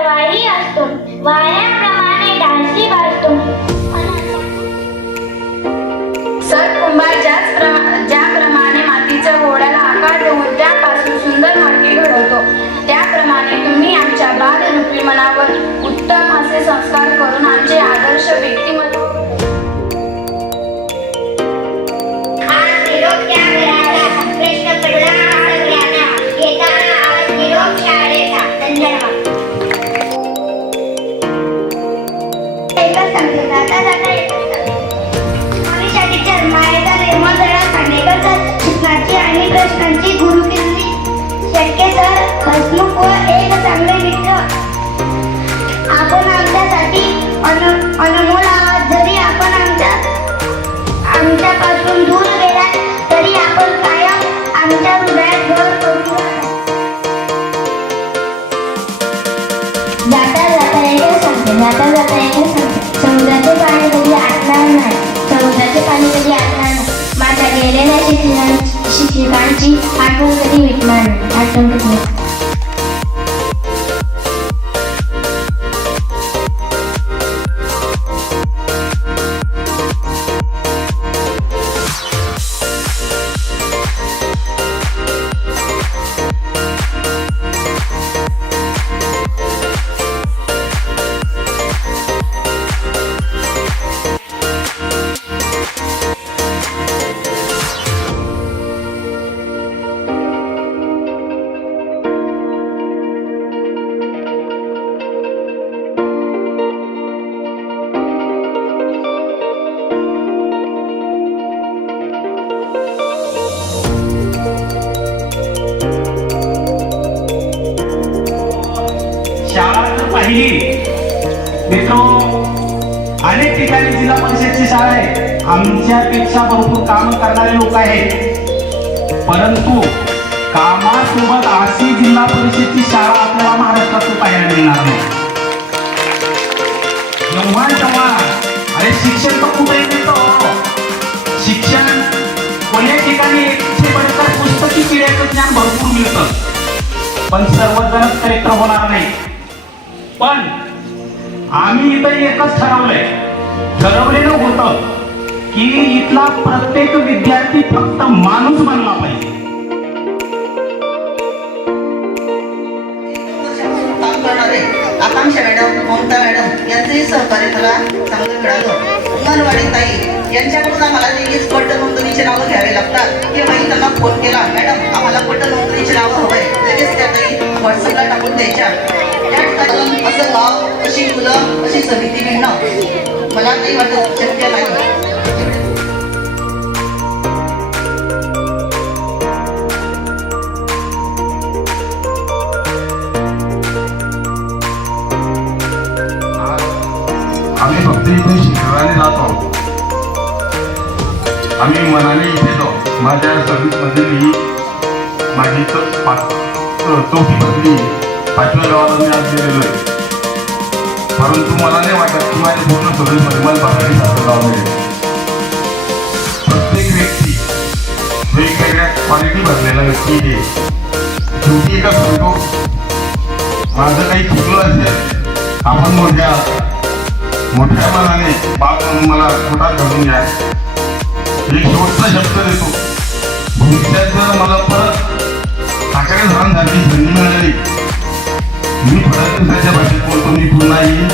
प्रवाही असतो, वाऱ्याप्रमाणे धाडसी भासतो. सत्कुंभार ज्याप्रमाणे मातीच्या घोड्याला आकार देऊन त्यापासून सुंदर मडके घडवतो, त्याप्रमाणे तुम्ही आमच्या बालरूपी मनावर उत्तम असे संस्कार करून आमचे आदर्श व्यक्तिमत्व शिक्षणाची आणि प्रश्नांची गुरु केली शक्य तर हसमुख व एक चांगले मित्र. आपण आमच्यासाठी अनमोल आहात. जरी आपण आमच्यापासून दूर गेलात तरी आपण कायम आमच्या हृदयात घर करून जाता जाता एकच सांगते समुद्राचे पाणी कधी आटणार नाही. माझ्या गेलेल्या शिक्षकांची आठवण कधी मिटणार नाही. मित्रो, अनेक ठिकाणी जिल्हा परिषदची शाळा आहे, आमच्यापेक्षा भरपूर काम करणारे लोक आहेत, परंतु कामासोबत अशी जिल्हा परिषदची शाळा आपल्याला महाराष्ट्रात पाहायला मिळणार नाही. जेव्हा अरे शिक्षण तर कुठे मिळतं. शिक्षण कोण्या ठिकाणी एकशे बडकर पुस्तकी पिढ्याचं ज्ञान भरपूर मिळतं, पण सर्वजणच कलेक्टर होणार नाही. पण आम्ही इथं एकच ठरवलेलं होतं की इथला प्रत्येक विद्यार्थी फक्त माणूस बनला पाहिजे. आकांक्षा मॅडम, ममता मॅडम यांचंही सहकार्य मला चांगलं मिळालं. अंगणवाडी ताई यांच्याकडून आम्हाला लगेच पट नोंदणीची नावं घ्यावी लागतात. की बाई त्यांना फोन केला, मॅडम आम्हाला पट नोंदणीची नावं हवंय, लगेच त्या ताई व्हॉट्सअपला टाकून द्यायच्या. त्या ठिकाणी असं गाव, अशी मुलं, अशी समिती मिळणं मला काही वाटत शक्य नाही. आम्ही फक्त इथे शिक्षणाने जात आहोत. आम्ही मनाने इथे जाऊ. माझ्या सर्व्हिसमध्ये मी माझी चौथी बदली 5व्या गावाला मी आज गेलेलो आहे, परंतु मला नाही वाटत की माझ्या पूर्ण सर्व्हिसमध्ये मला 12वी गाव मिळेल. प्रत्येक व्यक्ती वेगवेगळ्या क्वालिटी भरलेला व्यक्ती आहे. शेवटी एका सांगतो, माझं काही चुकलं असेल आपण मोठ्या मनाने बाप म्हणून मला पोटात घालून घ्या. एक शेवटचा शब्द देतो, भविष्यात जर मला परत ठाकरे झाली संधी मिळाली, मी फडणवीसाच्या भाषेत बोलतो, मी पुन्हा येईल.